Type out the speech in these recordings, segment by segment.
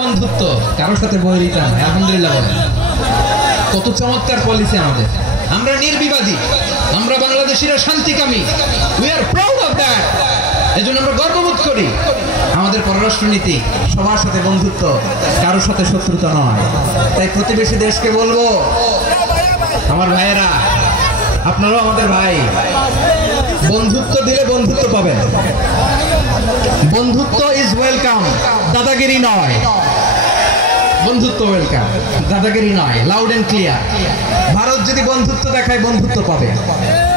বন্ধুত্ব, কারোর সাথে বৈরিতা নয়। আলহামদুলিল্লাহ বলেন, কত চমৎকার পলিসি আমাদের। আমরা নির্বিবাদী, আমরা বাংলাদেশিরা শান্তিকামী। We are proud of that. এজন্য আমরা গর্ববোধ করি। আমাদের পররাষ্ট্রনীতি সবার সাথে বন্ধুত্ব, কারোর সাথে শত্রুতা নয়। তাই প্রতিবেশী দেশকে বলবো, আমার ভাইয়েরা, আপনারাও আমাদের ভাই, বন্ধুত্ব দিলে বন্ধুত্ব পাবেন। বন্ধুত্ব ইজ ওয়েলকাম, দাদাগিরি নয়। বন্ধুত্ব ওয়েলকাম, দাদাগিরি নয়। Loud and clear. ভারত যদি বন্ধুত্ব দেখায়, বন্ধুত্ব পাবে।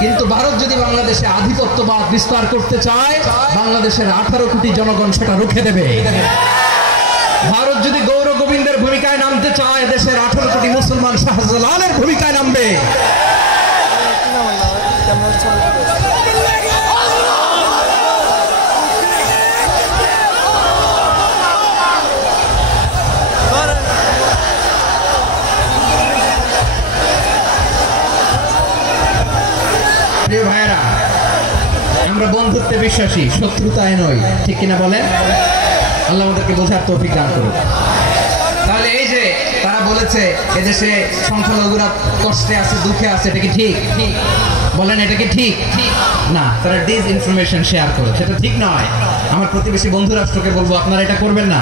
কিন্তু ভারত যদি বাংলাদেশে আধিপত্যবাদ বিস্তার করতে চায়, বাংলাদেশের 18 কোটি জনগণ সেটা রুখে দেবে। ভারত যদি গৌর গোবিন্দের ভূমিকায় নামতে চায়, দেশের 18 কোটি মুসলমান শাহজালালের ভূমিকায় নামবে। প্রিয় ভাইয়েরা, আমরা বন্ধুত্বে বিশ্বাসী, শত্রুতায় নই, ঠিক কিনা বলেন? আল্লাহ আমাদেরকে বোঝার তৌফিক দান করুন। তাহলে এই যে তারা বলেছে এদেশে সংখ্যালঘুরা কষ্টে আছে, দুঃখে আছে, এটা কি ঠিক? বলেন, এটা কি ঠিক? না, তারা ডিস ইনফরমেশন শেয়ার করে, সেটা ঠিক নয়। আমার প্রতিবেশী বন্ধু রাষ্ট্রকে বলবো, আপনারা এটা করবেন না,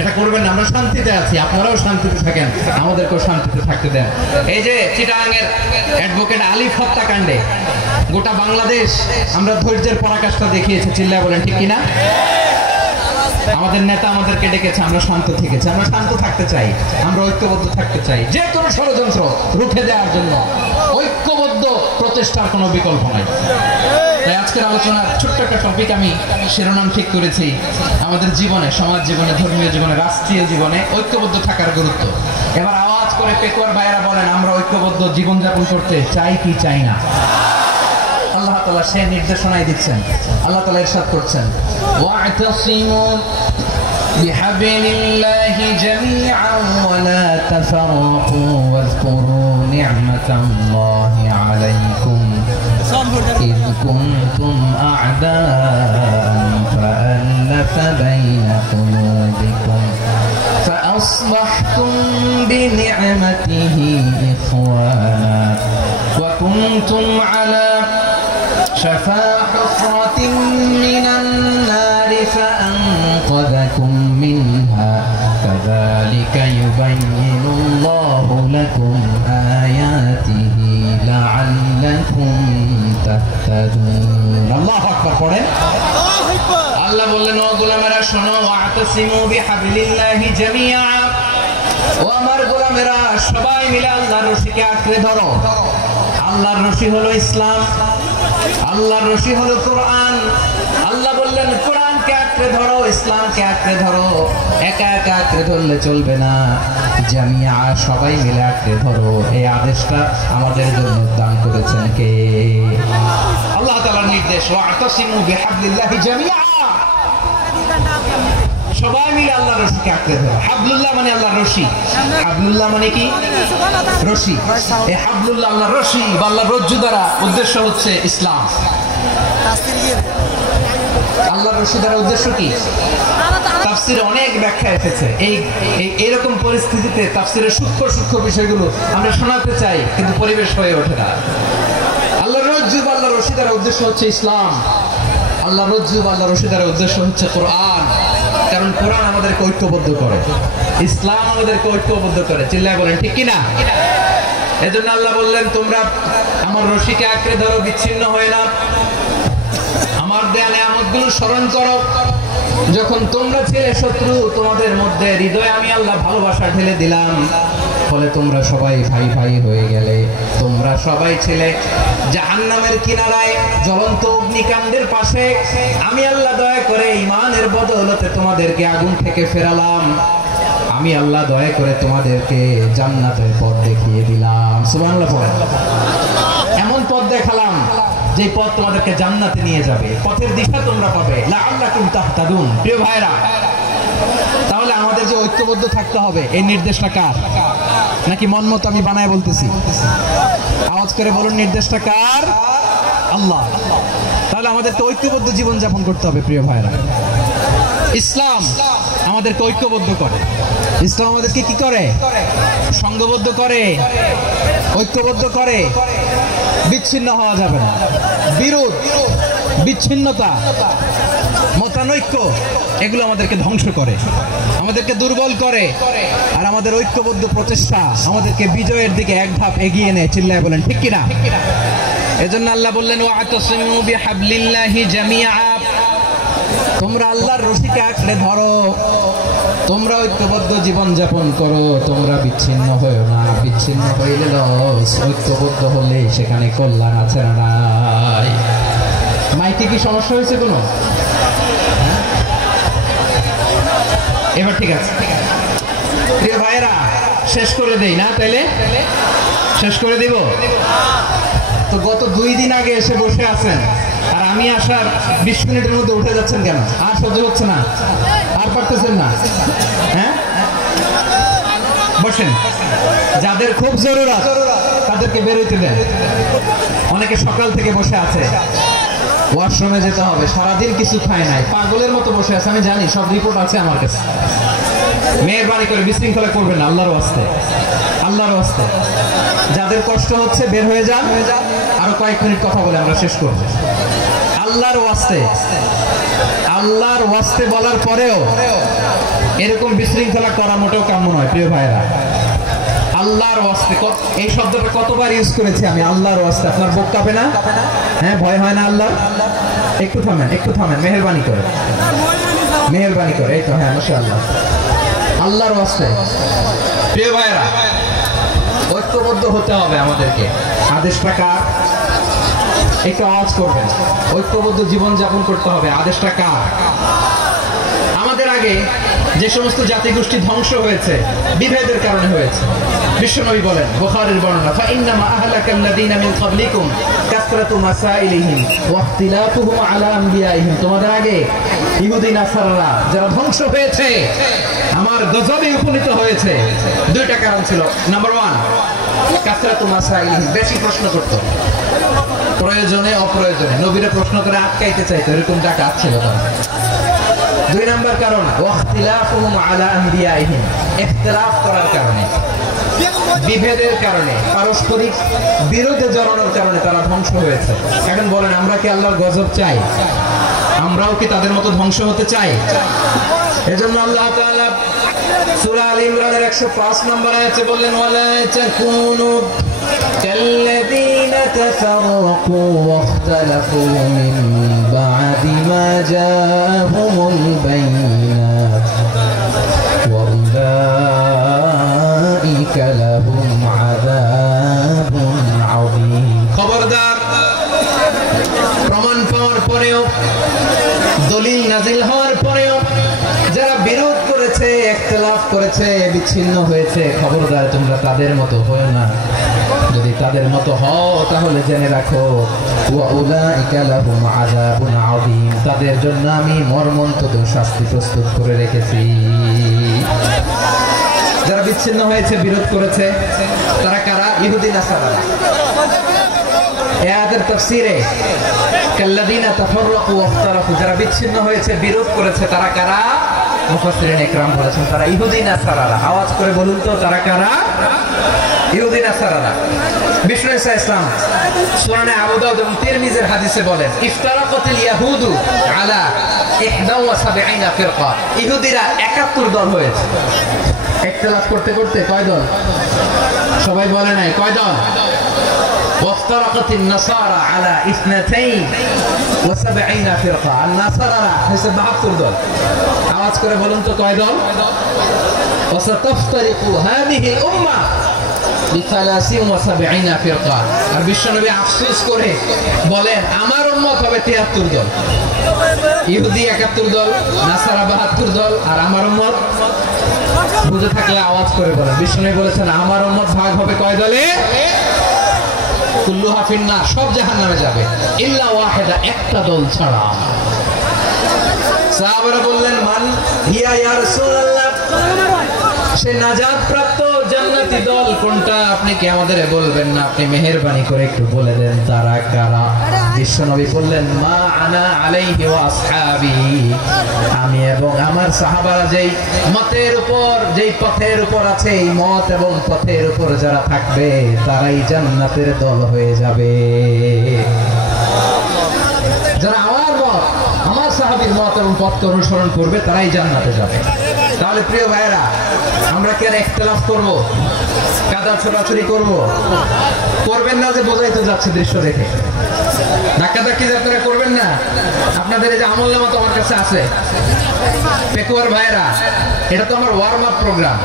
এটা করবেন না। আমরা শান্তিতে আছি, আপনারাও শান্তিতে থাকেন, আমাদেরকেও শান্তিতে থাকতে দেন। এই যে চিটাগাংয়ের অ্যাডভোকেট আলিফ হত্যাকাণ্ডে গোটা বাংলাদেশ আমরা ধৈর্যের পরাকাষ্ঠা দেখিয়েছে, চিল্লায় বলেন, ঠিক কিনা? আমাদের নেতা আমাদেরকে ডেকেছে, আমরা শান্ত থেকেছি। আমরা শান্ত থাকতে চাই, আমরা ঐক্যবদ্ধ থাকতে চাই। যে কোনো ষড়যন্ত্র রুখে দেওয়ার জন্য ঐক্যবদ্ধ প্রচেষ্টার কোনো বিকল্প নাই। তাই আজকের আলোচনার ছোট্ট একটা টপিক আমি শিরোনাম ঠিক করেছি, আমাদের জীবনে, সমাজ জীবনে, ধর্মীয় জীবনে, রাষ্ট্রীয় জীবনে ঐক্যবদ্ধ থাকার গুরুত্ব। এবার আওয়াজ করে পেকুয়ার ভাইয়েরা বলেন, আমরা ঐক্যবদ্ধ জীবনযাপন করতে চাই কি চাই না? আল্লাহ তাআলা সেই নির্দেশনাই দিচ্ছেন। আল্লাহ তাআলা ইরশাদ করছেন, ওয়া'তাসিমু বিহাবলিল্লাহি জামিআন ওয়া লা তাফাররাকু ওয়াযকুরু নি'মাতাল্লাহি আলাইকুম ইয কুনতুম আ'দাআন ফাআল্লাফা বাইনা কুলুবিকুম فأصبحتم بنعمته إخوانا وكنتم على شفا حفرة من النار فأنقذكم منها كذلك يبين الله لكم آياته لعلكم تهتدون الله أكبر قرآن আল্লাহ বললেন, ও গোলামেরা শোনো, ওয়াতাসিমু বিহাবলিল্লাহি জামিআ, ও আমার গোলামেরা সবাই মিলে আল্লাহর রশিকে আঁকড়ে ধরো। আল্লাহর রশি হলো ইসলাম, আল্লাহর রশি হলো কোরআন। আল্লাহ বললেন, কোরআনকে আঁকড়ে ধরো, ইসলামকে আঁকড়ে ধরো। একা একা আঁকড়ে ধরলে চলবে না, জামিআ, সবাই মিলে আঁকড়ে ধরো। এই আদেশটা আমাদের জন্য দান করেছেন কে? আল্লাহ তাআলার নির্দেশ, ওয়াতাসিমু বিহাবলিল্লাহি জামিআ, সবাই মিলে আল্লাহর রশিকে আঁকড়ে ধরো। হাবলুল্লাহ মানে আল্লাহর রশি। হাবলুল্লাহ মানে কি? রশি। এই হাবলুল্লাহ আল্লাহর রশি বা আল্লাহর রজ্জু দ্বারা উদ্দেশ্য হচ্ছে ইসলাম। আল্লাহর রশি দ্বারা উদ্দেশ্য কি? তাফসিরে অনেক ব্যাখ্যা এসেছে। এইরকম পরিস্থিতিতে তাফসিরের সূক্ষ্ম সূক্ষ্ম বিষয়গুলো আমরা শোনাতে চাই, কিন্তু পরিবেশ হয়ে ওঠে না। আল্লাহর রজ্জু বা আল্লাহর রশি দ্বারা উদ্দেশ্য হচ্ছে ইসলাম। আল্লাহর রজ্জু বা আল্লাহর রশি দ্বারা উদ্দেশ্য হচ্ছে কোরআন। কারণ কোরআন আমাদেরকে ঐক্যবদ্ধ করে, ইসলাম আমাদেরকে ঐক্যবদ্ধ করে, চিল্লায় বলেন, ঠিক কিনা? এজন্য আল্লাহ বললেন, তোমরা আমার রশিকে আঁকড়ে ধরো, বিচ্ছিন্ন হয়ে না, আমার দেয়া নিয়ামতগুলো স্মরণ করো। যখন তোমরা ছিলে শত্রু, তোমাদের মধ্যে হৃদয়ে আমি আল্লাহ ভালোবাসা ঢেলে দিলাম, ফলে তোমরা সবাই ভাই ভাই হয়ে গেলে। তোমরা সবাই ছিলে জাহান্নামের কিনারায়, জ্বলন্ত অগ্নিকাণ্ডের পাশে। আমি আল্লাহ দয়া করে ঈমানের বদৌলতে তোমাদেরকে আগুন থেকে ফেরালাম। আমি আল্লাহ দয়া করে তোমাদেরকে জান্নাতের পথ দেখিয়ে দিলাম। সুবহানাল্লাহ পড়েন। এমন পথ দেখালাম যে পথ তোমাদেরকে জান্নাতে নিয়ে যাবে, পথের দিশা তোমরা পাবে। লাআল্লাকুম তাহতাদুন। প্রিয় ভাইরা, তাহলে আমাদের যে ঐক্যবদ্ধ থাকতে হবে, এই নির্দেশটা কার? নাকি মন মতো আমি বানায় বলতেছি? আওয়াজ করে বলুন, নির্দেশটা কার? আল্লাহ। তাহলে আমাদের তো ঐক্যবদ্ধ জীবন যাপন করতে হবে। প্রিয় ভাইরা, ইসলাম আমাদের আমাদেরকে ঐক্যবদ্ধ করে, ইসলাম আমাদেরকে কি করে? সংঘবদ্ধ করে, ঐক্যবদ্ধ করে। বিচ্ছিন্ন হওয়া যাবে না। বিরোধ, বিচ্ছিন্নতা, মতানৈক্য এগুলো আমাদেরকে ধ্বংস করে, আমাদেরকে দুর্বল করে। আর আমাদের ঐক্যবদ্ধ প্রচেষ্টা আমাদেরকে বিজয়ের দিকে এক ধাপ এগিয়ে নেয়। চিল্লায় বলেন ঠিক কিনা? এজন্য আল্লাহ বললেন ওয়াতাসিমু বিহাবলিল্লাহি জামিআ, তোমরা আল্লাহর রশিকে আঁকড়ে ধরো, তোমরা ঐক্যবদ্ধ জীবন যাপন করো, তোমরা বিচ্ছিন্ন হয়েও না। বিচ্ছিন্ন হইলে লস, ঐক্যবদ্ধ হলে সেখানে কল্যাণ আছে না নাই? মাইকে কি সমস্যা হয়েছে কোনো? এবার ঠিক আছে প্রিয় ভাইয়েরা, শেষ করে দেই না? তাইলে শেষ করে দিব তো। গত 2 দিন আগে এসে বসে আছেন, আর আমি আসার 20 মিনিটের মধ্যে উঠে যাচ্ছেন কেন? আর সহ্য হচ্ছে না? আর পারতেছেন না? হ্যাঁ, বসেন। যাদের খুব জরুরত তাদেরকে বেরোইতে দেন। অনেকে সকাল থেকে বসে আছে, ওয়াশরুমে যেতে হবে, সারাদিন কিছু খায় নাই, পাগলের মতো বসে আছে। আমি জানি, সব রিপোর্ট আছে আমার কাছে। মেহেরবানি করে বিশৃঙ্খলা করবেন না, আল্লাহর ওয়াস্তে, আল্লাহর ওয়াস্তে। যাদের কষ্ট হচ্ছে বের হয়ে যান। আরো কয়েক মিনিট কথা বলে আমরা শেষ করব। আল্লাহর ওয়াস্তে, আল্লাহর ওয়াস্তে বলার পরেও এরকম বিশৃঙ্খলা করা মোটেও কাম্য নয় প্রিয় ভাইরা। আল্লাহর ওয়াস্তে, এই শব্দটা কতবার ইউজ করেছি আমি, আল্লাহর ওয়াস্তে। আপনার বুক কাঁপে না? হ্যাঁ, ভয় হয় না আল্লাহ? একটু থামেন, একটু থামেন, মেহেরবানি করে, মেহেরবানি করে। এই তো, হ্যাঁ, মাশাআল্লাহ। আল্লাহর ওয়াস্তে প্রিয় ভাইরা, ঐক্যবদ্ধ হতে হবে আমাদেরকে। আদেশটা কার? একটু আওয়াজ করবেন। ঐক্যবদ্ধ জীবন যাপন করতে হবে। আদেশটা কার? আমাদের আগে যে সমস্ত জাতিগোষ্ঠী ধ্বংস হয়েছে বিভেদের কারণে হয়েছে। বিশ্বনবী বলেন, বুখারীর বর্ণনা, ফাইন্নামা আহলাকাল্লাযীনা মিন ক্বাবলিকুম কাসরাতু মাসাইলিহিম ওয়া ইখতিলাফুহুম আলা আমবিয়াইহিম। তোমাদের আগে ইহুদি নাসারারা যারা ধ্বংস হয়েছে, আমার গজবে উপনীত হয়েছে, 2টা কারণ ছিল। নাম্বার 1, কাসরাতু মাসাইলিহিম, বেশি প্রশ্ন করত, প্রয়োজনে অপ্রয়োজনে নবীরে প্রশ্ন করে আটকাইতে চাইতো, এরকম ডাকাত ছিল তারা। 2 নম্বর কারণ, ওয়াখতিলাফুহুম আলা আমবিয়াইহিম, ইখতিলাফ করার কারণে, বিভেদের কারণে, পারস্পরিক বিরোধে জড়ানোর কারণে তারা ধ্বংস হয়েছে। এখন বলেন, আমরা কি আল্লাহর গজব চাই? আমরাও কি তাদের মতো ধ্বংস হতে চাই? এজন্য আল্লাহ তাআলা সূরা আল ইমরানের 105 নম্বর আয়াতে বললেন, ওয়ালা তাকুনু কাল্লাযীনা তাফাররাকু ওয়াখতালাফু মিন বা'দি মা জাআহুমুল বাইয়িনাত ওয়া উলাইকা লাহুম আযাবুন আযীম। খবরদার, প্রমাণ পাওয়ার পরেও, দলিল নাজিল হওয়ার পরেও যারা বিরোধ করেছে, ইখতিলাফ করেছে, বিচ্ছিন্ন হয়েছে, খবরদার তোমরা তাদের মতো হও না। যদি তাদের মতো হও তাহলে জেনে রাখো, ওয়া উলাইকা লাহুম আযাবুন আযীম, তাদের জন্য আমি মর্মন্তুদ শাস্তি প্রস্তুত করে রেখেছি। যারা বিচ্ছিন্ন হয়েছে, বিরোধ করেছে, তারা কারা? ইহুদি নাসারা। এই আয়াতের তাফসীরে কাল্লাযীনা তাফাররাকু ওয়াখতালাফু, যারা বিচ্ছিন্ন হয়েছে, বিরোধ করেছে, তারা কারা? মুফাসসিরিন ইকরাম বলেছেন তারা ইহুদি নাসারারা। আওয়াজ করে বলুন তো, তারা কারা? ইহুদি নাসারারা। বিষ্ণু ঈসা ইসলাম সুনানে আবু দাউদ এবং তিরমিজির হাদিসে বলেন, ইফতারাকাতিল ইয়াহুদু আলা 71 ফিরকা, ইহুদিরা 71 দল হয়েছে। ইখতিলাফ করতে করতে কয় দল? সবাই বলে নাই, কয় দল? ওয়াফতারাকাতিন নাসারা আলা 72 ফিরকা, আর নাসারারা হয়েছে 72 দল। আওয়াজ করে বলুন তো, কয় দল? ওয়াসাতাফতারিকু হাযিহিল উম্মাহ ব73 ফিরকা। আর বিশ্বনবী আফসোস করে বলেন, আমার উম্মত হবে 73 দল। ইহুদি 71 দল, নাসারা 72 দল, আর আমার উম্মত, বুঝে থাকলে আওয়াজ করে বলেন। বিশ্বনবী বলেছেন, আমার উম্মত ভাগ হবে কয় দলে? কুল্লুহা ফিন্নার, সব জাহান্নামে যাবে, ইল্লা ওয়াহিদা, একটা দল ছাড়া। সাহাবারা বললেন, মান হিয়া ইয়া রাসূলুল্লাহ, সে নাজাত প্রাপ্ত জান্নাতি দল কোনটা আপনি কি আমাদের বলবেন না? আপনি মেহেরবানি করে একটু বলে দেন তারা কারা। বিশ্বনবী বললেন, মা আনা আলাইহি ওয়া আসহাবি, আমি এবং আমার সাহাবারা যেই মতের উপর, যেই পথের উপর আছে, এই মত এবং পথের উপর যারা থাকবে তারাই জান্নাতের দল হয়ে যাবে। যারা আমার মত, আমার সাহাবীর মত এবং পথকে অনুসরণ করবে তারাই জান্নাতে যাবে। তাহলে প্রিয় ভাইয়েরা, আমরা কি আর ইখতিলাফ করব, কাদা ছোড়াছুরি করব? করবেন না, যে বোঝাই তো যাচ্ছে দৃশ্য দেখে। ধাক্কাধাক্কি আপনারা করবেন না। আপনাদের এই যে আমলনামা তো আমার কাছে আছে, পেকুয়ার ভাইয়েরা, এটা তো আমার ওয়ার্ম আপ প্রোগ্রাম।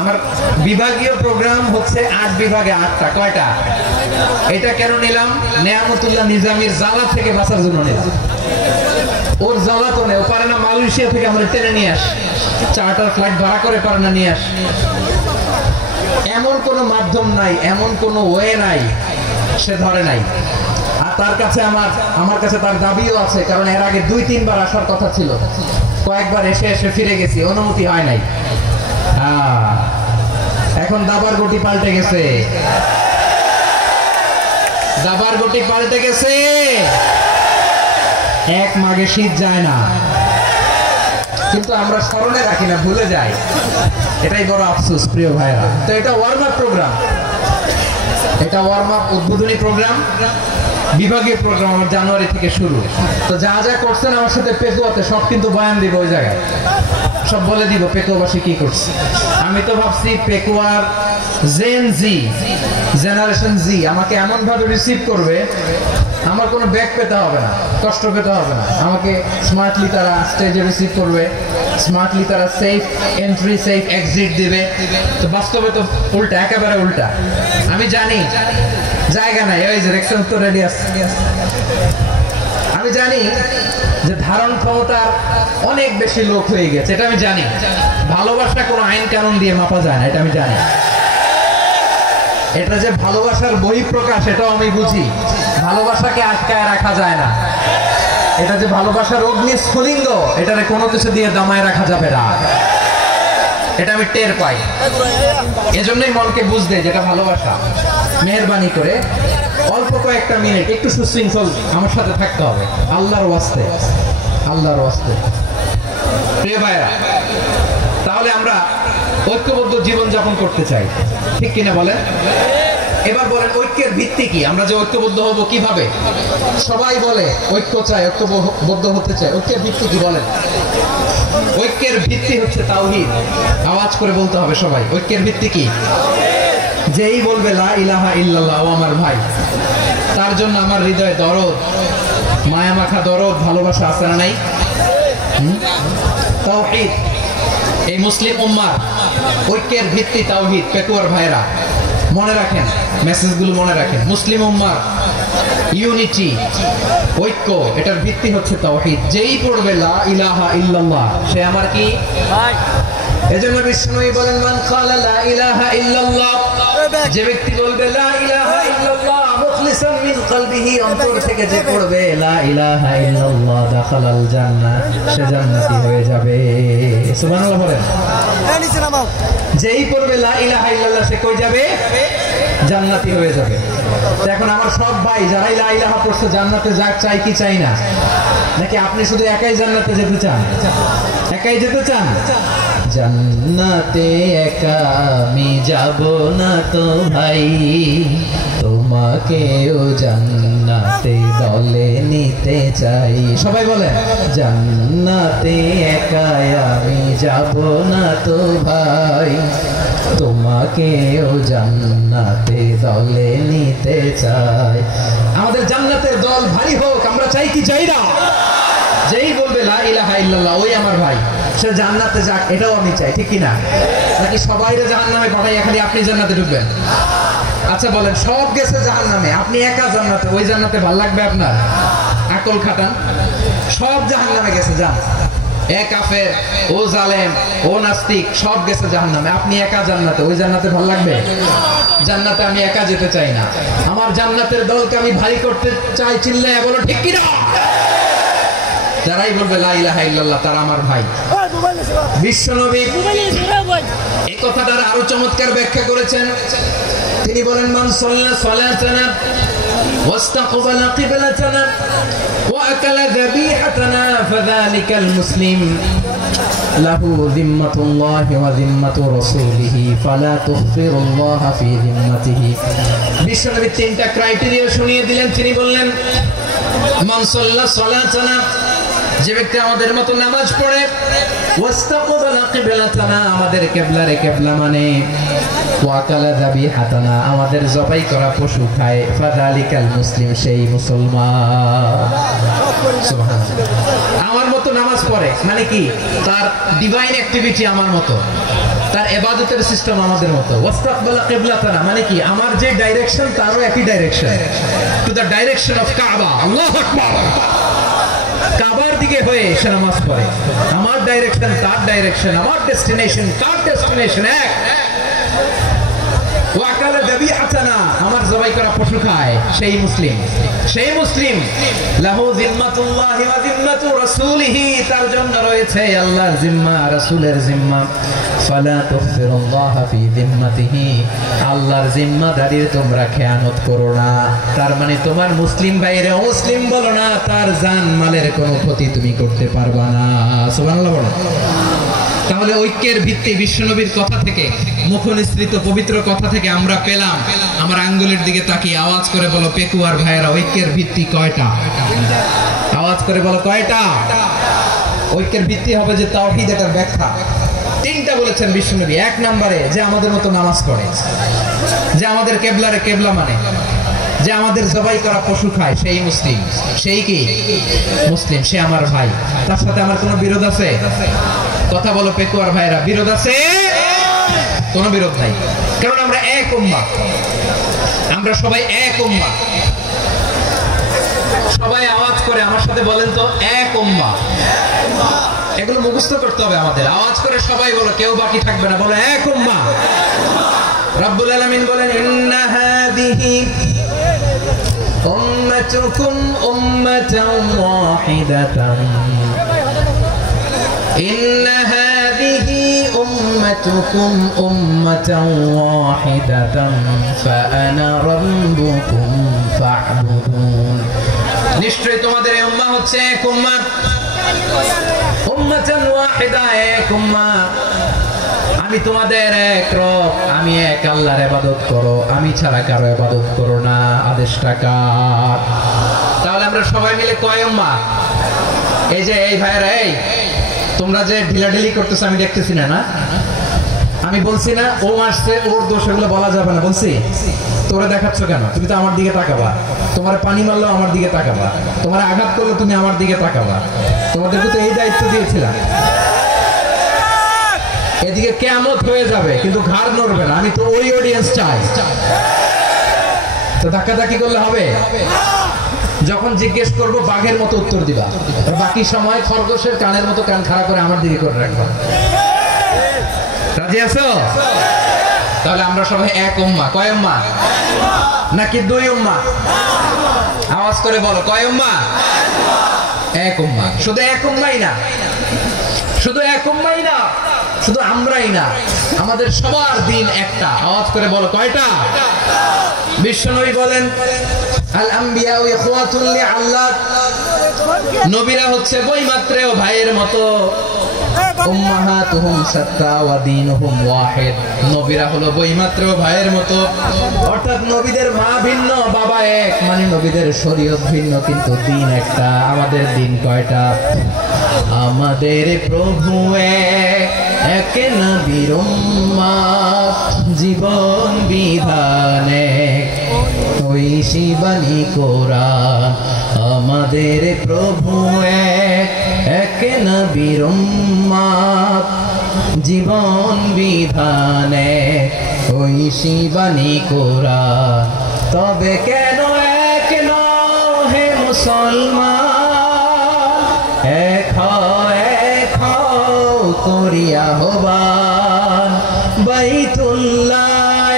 আমার বিভাগীয় প্রোগ্রাম হচ্ছে 8 বিভাগে 8টা। কয়টা? এটা কেন নিলাম? নেয়ামতুল্লাহ নিজামীর জ্বালা থেকে বাঁচার জন্য নিলাম। ওর জ্বালা তো নেই, ও পারে না মালয়েশিয়া থেকে আমরা টেনে নিয়ে আস, চার্টার ফ্লাইট ভাড়া করে পারে না নিয়ে আস। এমন কোনো মাধ্যম নাই, এমন কোনো ওয়ে নাই, সে ধরে নাই। আর তার কাছে আমার কাছে তার দাবিও আছে, কারণ এর আগে 2-3 বার আসার কথা ছিল, কয়েকবার এসে ফিরে গেছি, অনুমতি হয় নাই। এখন দাবার গটি পাল্টে গেছে, দাবার গটি পাল্টে গেছে। এক মাঘে শীত যায় না, কিন্তু আমরা স্মরণে রাখি না, ভুলে যাই। এটাই বড় আফসোস প্রিয় ভাইরা। তো এটা ওয়ার্ম আপ প্রোগ্রাম, এটা ওয়ার্ম আপ উদ্বোধনী প্রোগ্রাম, বিভাগীয় প্রোগ্রাম আমার জানুয়ারি থেকে শুরু। তো যা যা করছেন আমার সাথে পেকুয়াতে সব কিন্তু বয়ান দিব, ওই জায়গায় সব বলে দিব পেকুয়াবাসী কি করছে। আমি তো ভাবছি পেকুয়ার জেন জি, জেনারেশন জি আমাকে এমন ভাবে রিসিভ করবে, আমার কোনো ব্যাক পেতে হবে না, কষ্ট পেতে হবে না। আমাকে স্মার্টলি তারা স্টেজে রিসিভ করবে, স্মার্টলি তারা সেফ এন্ট্রি, সেফ এক্সিট দিবে। তো বাস্তবে তো উল্টা, একেবারে উল্টা। আমি জানি জায়গা নাই, ওই যে রেকশন তো রেডি আছে। আমি জানি যে ধারণ ক্ষমতার অনেক বেশি লোক হয়ে গেছে, এটা আমি জানি। ভালোবাসা কোনো আইন কানুন দিয়ে মাপা যায় না, এটা আমি জানি। এটা যে ভালোবাসার বহিঃপ্রকাশ, এটাও আমি বুঝি। ভালোবাসাকে আটকায় রাখা যায় না। এটা যে ভালোবাসার অগ্নি স্ফুলিঙ্গ, এটারে কোনো কিছু দিয়ে দমায় রাখা যাবে না, এটা আমি টের পাই। এজন্যই মনকে বুঝতে যেটা ভালোবাসা। মেহেরবানি করে অল্প কয়েকটা মিনিট একটু সুশৃঙ্খল আমার সাথে থাকতে হবে, আল্লাহর ওয়াস্তে, আল্লাহর ওয়াস্তে। প্রিয় ভাইরা, তাহলে আমরা ঐক্যবদ্ধ জীবন যাপন করতে চাই, ঠিক কিনা বলেন? এবার বলেন ঐক্যের ভিত্তি কি? আমরা যে ঐক্যবদ্ধ হব কিভাবে? সবাই বলে ঐক্য চাই, ঐক্যবদ্ধ হতে চাই। ঐক্যের ভিত্তি কি বলেন? ঐক্যের ভিত্তি হচ্ছে তাওহীদ। আওয়াজ করে বলতে হবে সবাই, ঐক্যের ভিত্তি কি? যেই বলবে লা ইলাহা ইল্লাল্লাহ, ও আমার ভাই, তার জন্য আমার হৃদয়ে দরদ, মায়া মাখা দরদ, ভালোবাসা আছে না নাই? তাওহীদ। এই মুসলিম উম্মাহ ঐক্যের ভিত্তি তাওহীদ। পেকুয়ার ভাইরা মনে রাখেন, মেসেজগুলো মনে রাখেন। মুসলিম উম্মাহ ইউনিটি, ঐক্য, এটার ভিত্তি হচ্ছে তাওহীদ। যেই পড়বে লা ইলাহা ইল্লাল্লাহ, সে আমার কি ভাই। এজন্য বিষ্ণুই বলেন, মান ক্বালা লা ইলাহা ইল্লাল্লাহ, যে ব্যক্তি বলবে লা ইলাহা ইল্লাল্লাহ মুখলিসান মিন কলবিহি, অন্তর থেকে যে পড়বে লা ইলাহা ইল্লাল্লাহ, দাখালাল জান্নাহ, সে জান্নাতি হয়ে যাবে। সুবহানাল্লাহ বলেন। যেই পড়বে লা ইলাহা ইল্লাল্লাহ, সে কই যাবে? জান্নাতি হয়ে যাবে। এখন আমার সব ভাই যারাই লা ইলাহা পড়ছে জান্নাতে যাক, চাই কি চাই না? নাকি আপনি শুধু একাই জান্নাতে যেতে চান? একাই যেতে চান? জান্নাতে একা আমি যাব না তো ভাই, তোমাকেও জান্নাতে দলে নিতে চাই। সবাই বলে জান্নাতে একা আমি যাব না তো ভাই, তোমাকেও জান্নাতে দলে নিতে চাই। আমাদের জান্নাতের দল ভারী হোক, আমরা চাই কি চাই না? যেই বলবে লা ইলাহা ইল্লাল্লাহ, ওই আমার ভাই, সে জান্নাতে যাক, এটাও আমি চাই, ঠিক কিনা? নাকি সবাইরে জাহান্নামে পাঠাই, খালি আপনি জান্নাতে ঢুকবেন? আচ্ছা বলেন, সব গেছে জাহান্নামে, আপনি একা জান্নাতে, ওই জান্নাতে ভাল লাগবে আপনার? আকল খাটান। সব জাহান্নামে গেছে, যান। এ কাফের, ও জালেম, ও নাস্তিক, সব গেছে জাহান্নামে, আপনি একা জান্নাতে, ওই জান্নাতে ভাল লাগবে? জান্নাতে আমি একা যেতে চাই না, আমার জান্নাতের দলকে আমি ভারী করতে চাই। চিল্লায় বলো ঠিক কিনা? যারাই বলবে লা ইলাহা ইল্লাল্লাহ, তারা আমার ভাই। বিশ্বনবী কথাটার আরো চমৎকার ব্যাখ্যা করেছেন। তিনি বলেন, মান সাল্লা সালাতানা ওয়াস্তাকবালা কিবলাতানা ওয়া আকালা যাবিহাতানা ফাযালিকাল মুসলিম লাহু যিম্মাতুল্লাহি ওয়া যিম্মাতু রাসূলিহি ফালা তুখফিরুল্লাহা ফি যিম্মাতিহি। বিশ্বনবী তিনটা ক্রাইটেরিয়া শুনিয়ে দিলেন। তিনি বললেন, মান সাল্লা সালাতানা, যে ব্যক্তি আমাদের মতো নামাজ পড়ে, ওয়াস্তাকবালা কিবলাতানা, আমাদের কিবলারে কিবলা মানে, ওয়া কালা যাবিহাতানা, আমাদের জবাই করা পশু খায়, ফাযালিকাল মুসলিম, সেই মুসলমান। সুবহানাল্লাহ। আমার মতো নামাজ পড়ে মানে কি? তার ডিভাইন অ্যাক্টিভিটি আমার মতো, তার ইবাদতের সিস্টেম আমাদের মতো। ওয়াস্তাকবালা কিবলাতানা মানে কি? আমার যে ডাইরেকশন তারও একই direction, to the direction of কাবা। আল্লাহু আকবার। কাবার দিকে হয়ে সে নামাজ পড়ে। আমার ডাইরেকশন তার ডাইরেকশন, আমার ডেস্টিনেশন তার ডেস্টিনেশন এক। ওয়াকালা যাবিহাতানা, আমার জবাই করা পশু খায়, সেই মুসলিম। সেই মুসলিম লাহু যিম্মাতুল্লাহি ওয়া যিম্মাতু রাসূলিহি, তার জন্য রয়েছে আল্লাহর জিম্মা, রাসূলের জিম্মা। ফালা তুখফিরুল্লাহা ফি যিম্মাতিহি, আল্লাহর জিম্মাদারির তোমরা খেয়ানত করো না। তার মানে তোমার মুসলিম ভাইরে অমুসলিম বলো না, তার জান মালের কোনো ক্ষতি তুমি করতে পারবা না। সুবহানাল্লাহ বলো। তাহলে ঐক্যের ভিত্তি বিশ্বনবীর কথা থেকে, মুখনিসৃত পবিত্র কথা থেকে আমরা পেলাম। আমার আঙ্গুলের দিকে তাকিয়ে আওয়াজ করে বলো পেকুয়ার ভাইয়েরা, ঐক্যের ভিত্তি কয়টা? আওয়াজ করে বলো কয়টা? ঐক্যের ভিত্তি হবে যে তাওহীদ, এটার ব্যাখ্যা তিনটা বলেছেন বিশ্বনবী। এক নম্বরে, যে আমাদের মতো নামাজ পড়ে, যে আমাদের কেবলারে কেবলা মানে, যে আমাদের জবাই করা পশু খায়, সেই মুসলিম। সেই কি মুসলিম? সে আমার ভাই। তার সাথে আমার কোনো বিরোধ আছে? কথা বলো পেকুয়ার ভাইরা, বিরোধ আছে? কোনো বিরোধ নাই, কারণ আমরা এক উম্মাহ, আমরা সবাই এক উম্মাহ। সবাই আওয়াজ করে আমার সাথে বলেন তো, এক উম্মাহ। এগুলো মুখস্থ করতে হবে আমাদের। আওয়াজ করে সবাই বলো, কেউ বাকি থাকবে না, বলো এক উম্মাহ। রব্বুল আলামিন বলেন, ইন্না হাযিহি উম্মাতুকুম উম্মাতান ওয়াহিদাতান, ইন্না হাযিহি উম্মাতুকুম উম্মাতান ওয়াহিদাতান ফাআনা রাব্বুকুম ফা'বুদুন। নিশ্চয়ই তোমাদের এই উম্মাহ হচ্ছে এক উম্মাহ, উম্মাতান ওয়াহিদা, এক উম্মাহ। আমি তোমাদের এক রব, আমি এক আল্লাহর ইবাদত করো, আমি ছাড়া কারো ইবাদত করো না। আদেশটা কার? তাহলে আমরা সবাই মিলে কয় উম্মাহ? এই যে এই ভাইরা, এই তোমরা যে ঢিলাঢিলি করতেছো আমি দেখতেছি না, না আমি বলছি না ও আসছে ওর দোষ, এগুলো বলা যাবে না বলছি? তোরা দেখাচ্ছ কেন? তুমি তো আমার দিকে তাকাবা। তোমার পানি মারলো আমার দিকে তাকাবা, তোমার আঘাত করলো তুমি আমার দিকে তাকাবা। তোমাদেরকে তো এই দায়িত্ব দিয়েছিলাম। এদিকে কিয়ামত হয়ে যাবে কিন্তু ঘাড় নড়বে না, আমি তো ওই অডিয়েন্স চাই। তো ধাক্কাধাক্কি করলে হবে? যখন জিজ্ঞেস করবো বাঘের মতো উত্তর দিবা, আর বাকি সময় খরগোশের কানের মতো কান খাড়া করে আমার দিকে করে রাখবা। রাজি আছো? তাহলে আমরা সবাই এক উম্মাহ। কয় উম্মাহ? নাকি দুই উম্মাহ? আওয়াজ করে বলো, কয় উম্মাহ? এক উম্মাহ। শুধু এক উম্মাহই না, শুধু এক উম্মাহই না, শুধু আমরাই না, আমাদের সবার দিন একটা। আওয়াজ করে বলো কয়টা? বিশ্বনবী বলেন, আল আম্বিয়া ইখওয়াতুন লিআল্লাহ, নবীরা হচ্ছে বৈমাত্রেয় ভাইয়ের মতো। উম্মাহাতুহুম শাত্তা ওয়া দীনুহুম ওয়াহিদ, নবীরা হলো বৈমাত্রেয় ভাইয়ের মতো। অর্থাৎ নবীদের মা ভিন্ন, বাবা এক, মানে নবীদের শরীয়ত ভিন্ন কিন্তু দিন একটা। আমাদের দিন কয়টা? আমাদের প্রভু এক, এক নবীর উম্মাহ, জীবন বিধান এক, ওই শিবানী কোরআন। আমাদের প্রভু এক, এক নবীর উম্মাহ, জীবন বিধান এক, ওই শিবানী কোরআন। তবে কেন এক নও হে মুসলমান, এক হও করিয়া আহ্বান। বাইতুল্লাহ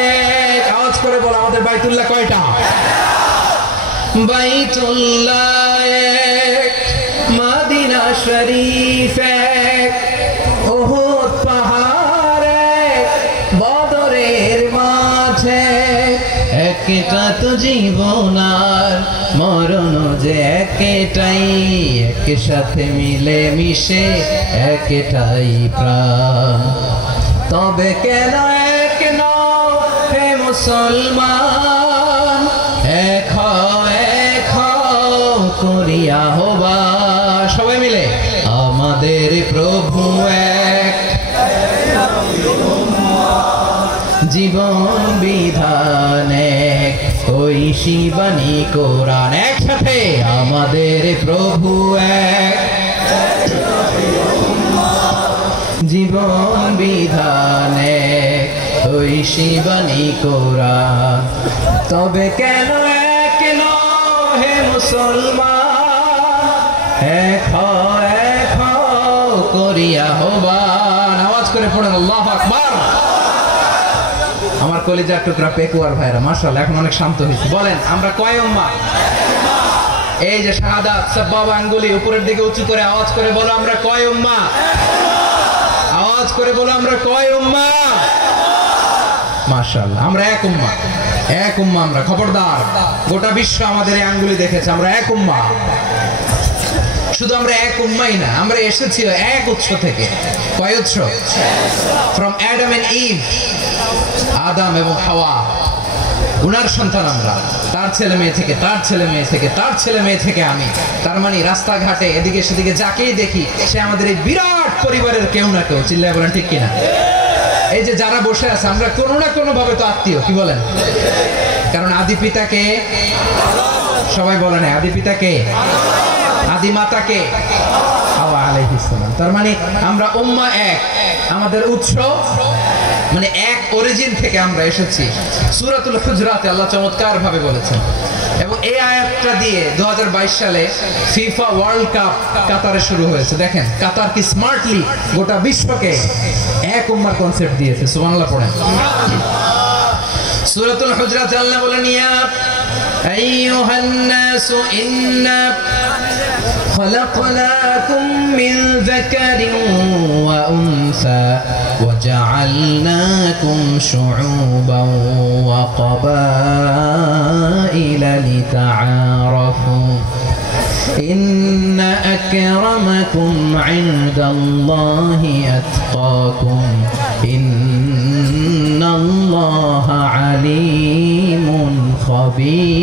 এক, আওয়াজ করে বলো আমাদের বাইতুল্লাহ কয়টা? বাইতুল্লাহ এক, মদিনা শরীফ এক, উহুদ পাহাড় এক, একটা তো জীবন আর মরণ যে একটাই, একসাথে মিলে মিশে একটাই প্রাণ। তবে কেন এক নও হে মুসলমান, এক করিয়া হবা সবাই মিলে আমাদের প্রভু এক, জীবন বিধান এক, ঐশী বাণী কোরআন। একসাথে আমাদের প্রভু এক, জীবন বিধান এক, ঐশী বাণী কোরআন। তবে কেন এক নও হে মুসলমান, এক করিয়া হবান। আওয়াজ করে পড়েন আল্লাহু আকবার। আমার কলিজার টুকরা পেকুয়ার ভাইরা মাশাআল্লাহ এখন অনেক শান্ত হয়েছে। বলেন আমরা কয় উম্মাহ? এই যে শাহাদাত সাব্বাবা আঙ্গুলি উপরের দিকে উঁচু করে আওয়াজ করে বলো আমরা কয় উম্মাহ? আওয়াজ করে বলো আমরা কয় উম্মাহ? মাশাআল্লাহ আমরা এক উম্মাহ, এক উম্মাহ আমরা। খবরদার, গোটা বিশ্ব আমাদের এই আঙ্গুলি দেখেছে, আমরা এক উম্মাহ। শুধু আমরা এক উম্মাই না, আমরা এসেছি এক উৎস থেকে। কয় উৎস? ফ্রম অ্যাডাম এন্ড ইভ, আদম এবং হাওয়া, উনার সন্তান আমরা। তার ছেলে মেয়ে থেকে, তার ছেলে মেয়ে থেকে, তার ছেলে মেয়ে থেকে আমি। তার মানে রাস্তাঘাটে এদিকে সেদিকে যাকেই দেখি সে আমাদের এই বিরাট পরিবারের কেউ না কেউ। চিল্লায় বলেন ঠিক কিনা? এই যে যারা বসে আছে আমরা কোনো না কোনো ভাবে তো আত্মীয়, কি বলেন? কারণ আদি পিতাকে সবাই বলে না, আদি পিতাকে, আদি মাতাকে হাওয়া আলাইহিস সালাম। তার মানে আমরা উম্মাহ এক, আমাদের উৎস মানে এক অরিজিন থেকে আমরা এসেছি। সূরাতুল হুজরাতে আল্লাহ চমৎকার ভাবে বলেছেন। এবং এই আয়াতটা দিয়ে 2022 সালে ফিফা ওয়ার্ল্ড কাপ কাতারে শুরু হয়েছে। দেখেন কাতার কি স্মার্টলি গোটা বিশ্বকে এক উম্মার কনসেপ্ট দিয়েছে। সুবহানাল্লাহ পড়েন। সূরাতুল হুজরাতে আল্লাহ বলেন ইয়া আইয়ুহান নাসু ইন্না خلقناكم من ذكر وأنثى وجعلناكم شعوبا وقبائل لتعارفوا إن أكرمكم عند الله أتقاكم إن الله عليم خبير